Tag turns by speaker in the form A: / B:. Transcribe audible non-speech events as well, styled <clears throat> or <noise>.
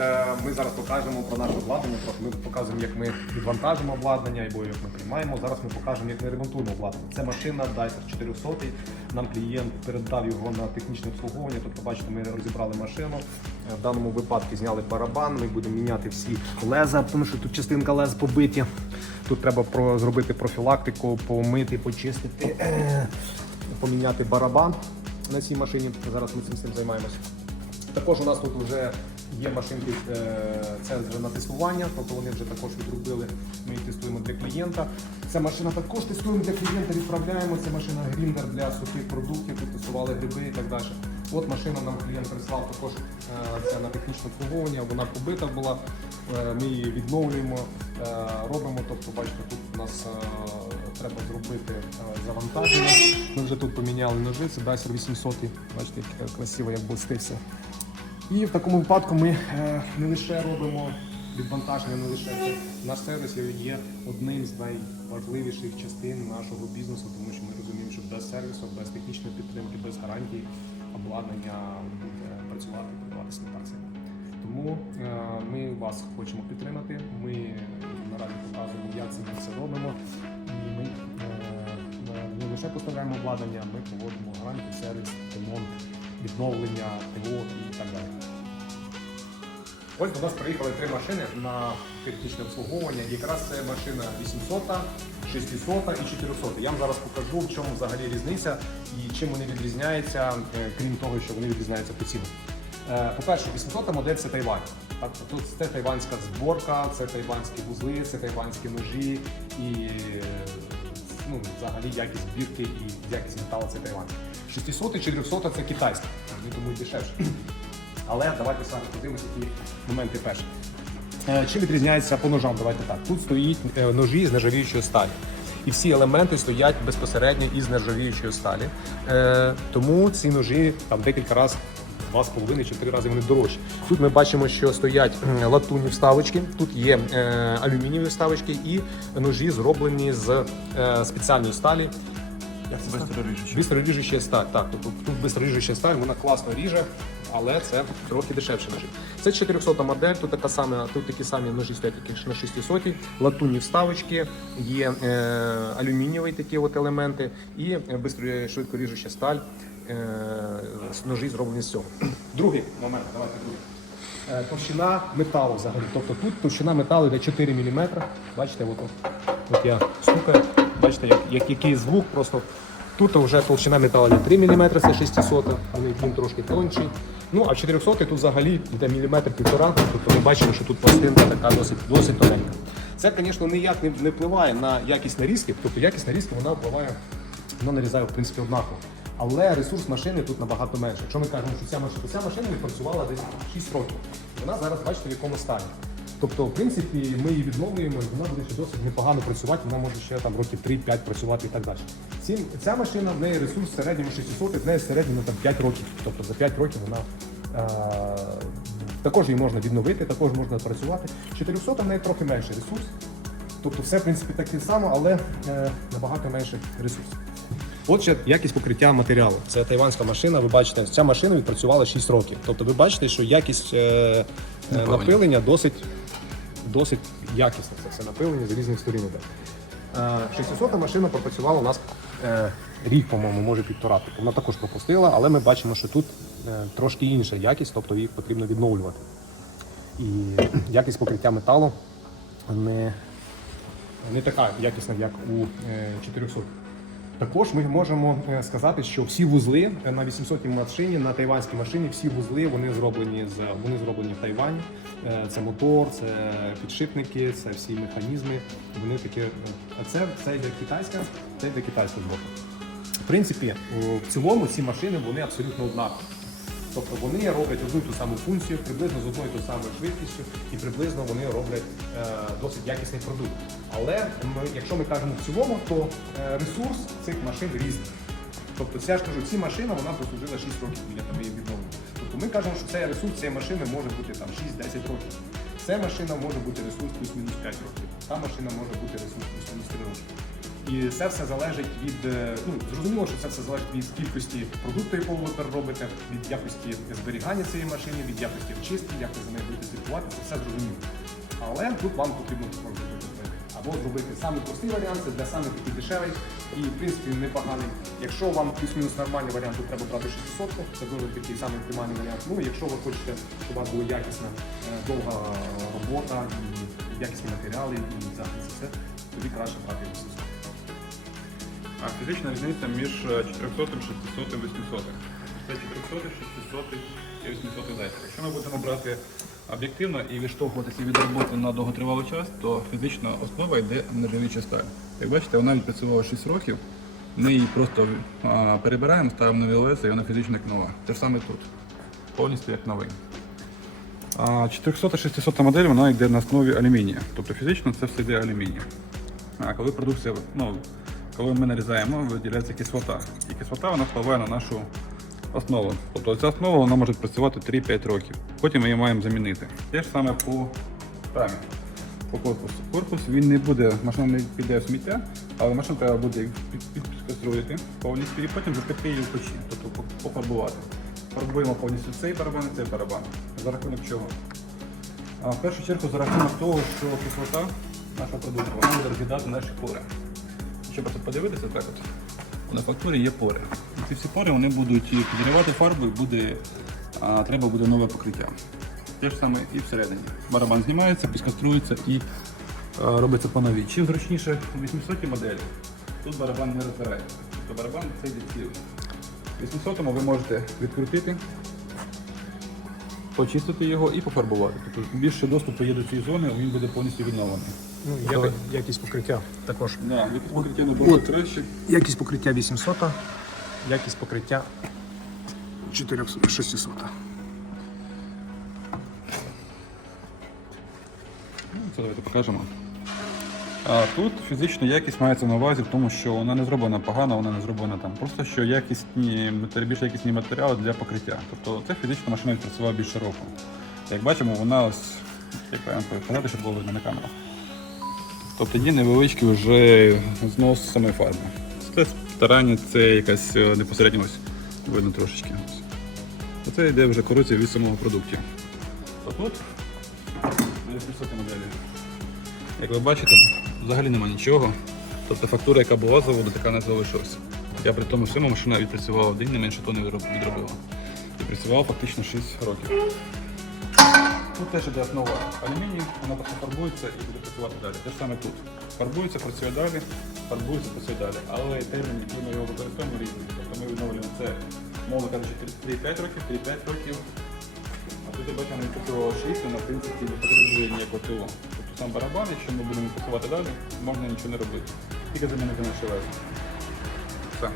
A: е, ми зараз покажемо про наше обладнання. Ми показуємо, як ми відвантажимо обладнання або як ми приймаємо. Зараз ми покажемо, як ми ремонтуємо обладнання. Це машина Dyser 400. Нам клієнт передав його на технічне обслуговування. Тобто, бачите, ми розібрали машину. Е, В даному випадку зняли барабан. Ми будемо міняти всі леза, тому що тут частинка лез побиті. Тут треба про, зробити профілактику, помити, почистити, е, поміняти барабан на цій машині. Зараз ми цим всім займаємося. Також у нас тут вже є машинки, е, це вже на тестування, тобто вони вже також відробили. Ми їх тестуємо для клієнта. Ця машина також тестуємо для клієнта, відправляємо. Це машина гріндер для сухих продуктів, тут тестували гриби і так далі. От машина нам клієнт прислав також е, це на технічне обслуговування, вона побита була. Е, Ми її відновлюємо, робимо. Тобто, бачите, тут у нас треба зробити завантаження. Ми вже тут поміняли ножи, це Dyser 800. Бачите, як красиво, як блистився. І в такому випадку ми е, не лише робимо відвантаження, не лише. Наш сервіс є одним з найважливіших частин нашого бізнесу, тому що ми розуміємо, що без сервісу, без технічної підтримки, без гарантій обладнання буде працювати, продаватися не так сильно. Тому е, ми вас хочемо підтримати. Ми наразі показуємо, як це ми все робимо. І ми е, не лише поставляємо обладнання, ми проводимо гарантію, сервіс, ремонт, відновлення, ТО і так далі. Ось до нас приїхали три машини на технічне обслуговування. Якраз це машина 800, 600 і 400. Я вам зараз покажу, в чому взагалі різниця і чим вони відрізняються, е, крім того, що вони відрізняються по цінам. Е, По-перше, 800 модель це Тайвань. Тут це тайванська зборка, це тайванські вузли, це тайванські ножі і е, ну, взагалі якість збірки і якість металу це Тайвань. 600 і 400 це китайські, вони тому дешевше. Але давайте саме подивимося які моменти перші. Е, Чим відрізняється по ножам? Давайте так. Тут стоїть е, ножі з нержавіючої сталі. І всі елементи стоять безпосередньо із нержавіючої сталі. Е, тому ці ножі там декілька разів, два з половиною чи три рази вони дорожчі. Тут ми бачимо, що стоять латунні вставочки, тут є е, алюмінієві вставочки і ножі зроблені з е, спеціальної сталі. Як це. Бистроріжуча сталь. Так, тобто тут бистроріжуча сталь, вона класно ріже, але це трохи дешевше ножі. Це 400 модель, тут така сама, тут такі самі ножі стоять, які ж на 600, латунні вставочки, є е, алюмінієві такі от елементи і бистро швидко ріжуча сталь. Е, ножі зроблені з цього. Другий момент, давайте другий. Е, Товщина металу взагалі. Тобто тут товщина металу йде 4 мм. Бачите, от, от я стукаю, бачите, як, як, який звук, просто тут вже товщина металу йде 3 мм, це 600, вони він трошки тонший. Ну, а в 400 тут взагалі йде міліметр півтора, тобто ми бачимо, що тут пластинка така досить, досить тоненька. Це, звісно, ніяк не, не впливає на якість нарізки, тобто якість нарізки вона впливає, вона нарізає в принципі однаково. Але ресурс машини тут набагато менше. Якщо ми кажемо, що ця машина, ця машина відпрацювала десь 6 років. Вона зараз бачите в якому стані. Тобто, в принципі, ми її відновлюємо, і вона буде ще досить непогано працювати, вона може ще там років 3-5 працювати і так далі. Ці, ця машина, в неї ресурс в середньому 600, в неї в середньому там 5 років. Тобто за 5 років вона е, також її можна відновити, також можна працювати. 400 в неї трохи менший ресурс. Тобто все, в принципі, таке само, але е, набагато менший ресурс. Отже, якість покриття матеріалу. Це тайванська машина. Ви бачите, ця машина відпрацювала 6 років. Тобто ви бачите, що якість е, е,
B: напилення
A: досить, досить якісно Це все напилення з різних сторін іде. Е, 600 машина пропрацювала у нас е, рік, по-моєму, може півтора. Тобто Вона також пропустила, але ми бачимо, що тут е, трошки інша якість, тобто їх потрібно відновлювати. І <clears throat> якість покриття металу не, не така якісна, як у е, 400. Також ми можемо е, сказати, що всі вузли е, на 800 й машині, на тайванській машині, всі вузли вони зроблені з вони зроблені в Тайвані. Е, Це мотор, це підшипники, це всі механізми. Вони такі. А це, це йде китайська, це йде китайська зборка. В принципі, в цілому ці машини вони абсолютно однакові. Тобто вони роблять одну і ту саму функцію, приблизно з одною і ту самою швидкістю, і приблизно вони роблять е, досить якісний продукт. Але ми, якщо ми кажемо в цілому, то е, ресурс цих машин різний. Тобто, я ж кажу, ці машина вона прослужила 6 років біля тебе її відновлення. Тобто ми кажемо, що цей ресурс цієї машини може бути там 6-10 років. Ця машина може бути ресурс плюс-мінус 5 років. Та машина може бути ресурс плюс-мінус 3 роки. І це все залежить від е, ну зрозуміло, що це все залежить від кількості продукту, якого ви переробите, від якості зберігання цієї машини, від якості очистки, як ви за нею будете слідкувати, це все зрозуміло. Але тут вам потрібно зробити або зробити самий простий варіант, це для самих такий дешевий і в принципі непоганий. Якщо вам плюс-мінус нормальний варіант, то треба брати 600, це дуже такий самий оптимальний варіант. Ну якщо ви хочете, щоб у вас була якісна, е, довга робота, і якісні матеріали, і захист, все, тоді краще брати 800.
B: А фізична різниця між е, 400, 600 і 800. Це 400, 600 і 800 дайсер. Якщо ми будемо брати об'єктивно і відштовхуватися від роботи на довготривалий час, то фізична основа йде нержавіча сталь. Як бачите, вона відпрацювала 6 років. Ми її просто перебираємо, ставимо нові леса і вона фізично як нова. Те ж саме тут. Повністю як новий. 400-600 модель вона йде на основі алюмінія. Тобто фізично це все йде алюміній. А коли продукція, ну, коли ми нарізаємо, виділяється кислота. І кислота вона впливає на нашу основу. Тобто ця основа вона може працювати 3-5 років. Потім ми її маємо замінити. Те ж саме по рамі, по корпусу. Корпус він не буде, машина не піде в сміття, але машину треба буде під- під- повністю і потім запекти її в печі, тобто по- пофарбувати. Фарбуємо повністю цей барабан і цей барабан. За рахунок чого? А, в першу чергу за рахунок того, що кислота нашого продукту вона буде роз'їдати наші пори. Щоб просто подивитися так от. На фактурі є пори. І ці всі пори вони будуть підривати фарбу і буде, а, треба буде нове покриття. Те ж саме і всередині. Барабан знімається, підконструюється і а, робиться по новій. Чим зручніше 800 моделі, тут барабан не розбирається. Тобто барабан це йде цілий. В 800 ви можете відкрутити, почистити його і пофарбувати. Тобто більше доступу є до цієї зони, він буде повністю відновлений.
A: Ну,
B: як-
A: якість покриття також.
B: Да, якість покриття набагато краще.
A: Якість покриття 800, якість покриття 400, 600.
B: Ну, Це давайте покажемо. А тут фізична якість мається на увазі в тому, що вона не зроблена погано, вона не зроблена там. Просто що якісні, більш якісні матеріали для покриття. Тобто це фізична машина відпрацювала більше року. Як бачимо, вона ось, як правильно показати, щоб було видно на камеру. Тобто є невеличкий вже знос самої фарби. Це старання, це якась е, непосередньо ось видно трошечки. Ось. Оце йде вже корозія від самого продукту. 800 моделі. Як ви бачите, взагалі нема нічого. Тобто фактура, яка була заводу, така не залишилась. Я при тому всьому машина відпрацювала один, не менше тони відробила. І працювала фактично 6 років. Тут теж іде основа алюмінію, вона просто фарбується і буде працювати далі. Те ж саме тут. Фарбується, працює далі, фарбується, працює далі. Але термін, який ми його використовуємо, різний. Тобто ми відновлюємо це, мовно кажучи, 3-5 років, 3-5 років. А тут я бачу, не працювала 6, вона в принципі не потребує ніякого ТО. Тобто сам барабан, якщо ми будемо працювати далі, можна нічого не робити. Тільки замінити наші лези. Все.